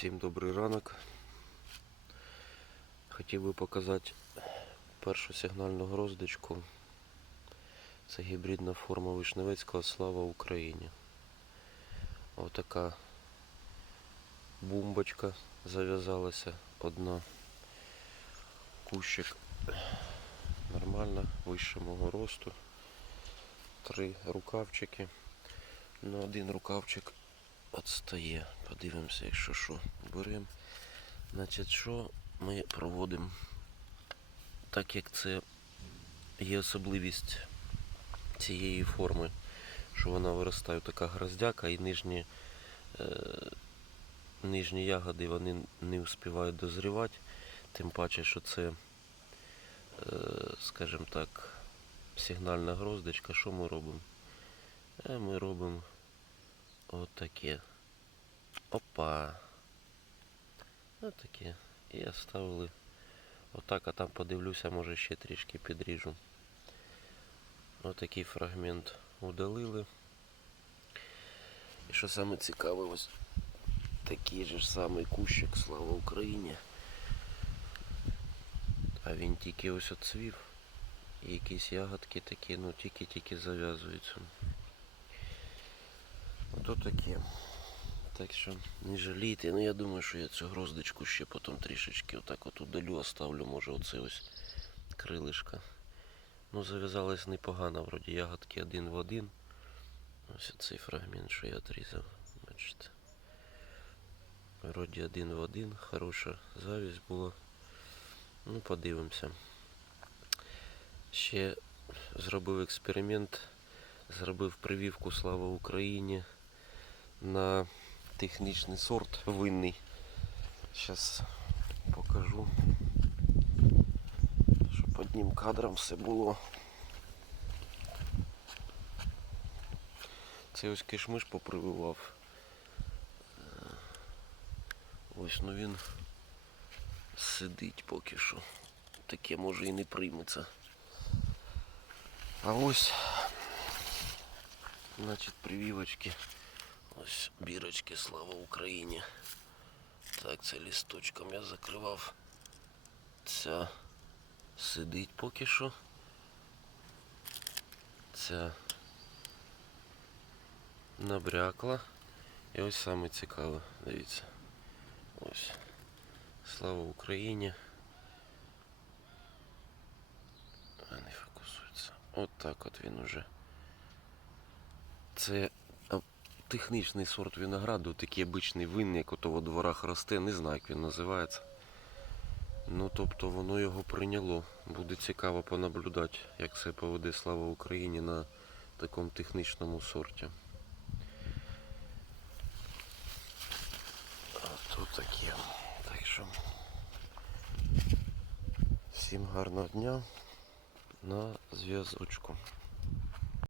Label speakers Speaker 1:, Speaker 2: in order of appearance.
Speaker 1: Всім добрий ранок. Хотів би показати першу сигнальну гроздочку. Це гібридна форма Вишневецького Слава Україні. Отака бумбочка зав'язалася одна. Кущик нормально, вище мого росту. Три рукавчики. Ну, один рукавчик відстає. Подивимося, якщо що беремо. Значить, що ми проводимо? Так як це є особливість цієї форми, що вона виростає така гроздяка і нижні, е, нижні ягоди вони не встигають дозрівати. Тим паче, що це, е, скажімо так, сигнальна гроздочка. Що ми робимо? Е, ми робимо отаке. Опа. Отаке. І оставили. Отак, а там подивлюся, може ще трішки підріжу. Отакий фрагмент удалили. І що саме цікаве, ось такий же ж самий кущик, слава Україні. А він тільки ось оцвів. І якісь ягодки такі, ну тільки-тільки зав'язуються. Ото таке. Так що не жалійте. Ну я думаю, що я цю гроздочку ще потім трішечки отак от удалю, оставлю, може оце ось крилишка. Ну зав'язалось непогано, вроді ягодки один в один. Ось цей фрагмент, що я отрізав. Бачите. Вроді один в один, хороша завість була. Ну, подивимося. Ще зробив експеримент, зробив прививку Слава Україні на технічний сорт винний. Зараз покажу, щоб одним кадром все було. Це ось кишмиш попрививав. Е, Ось ну він сидить поки що. Таке може і не прийметься. А ось, значить, прививочки. Ось бірочки, слава Україні. Так, це лісточком я закривав. Ця сидить поки що. Ця набрякла. І ось саме цікаве, дивіться. Ось. Слава Україні. А не фокусується. От так от він уже. Це технічний сорт винограду, такий обичний вин, як ото во дворах росте, не знаю, як він називається. Ну, тобто воно його прийняло. Буде цікаво понаблюдати, як це поведе слава Україні на такому технічному сорті. А тут таке. Так що всім гарного дня на зв'язочку.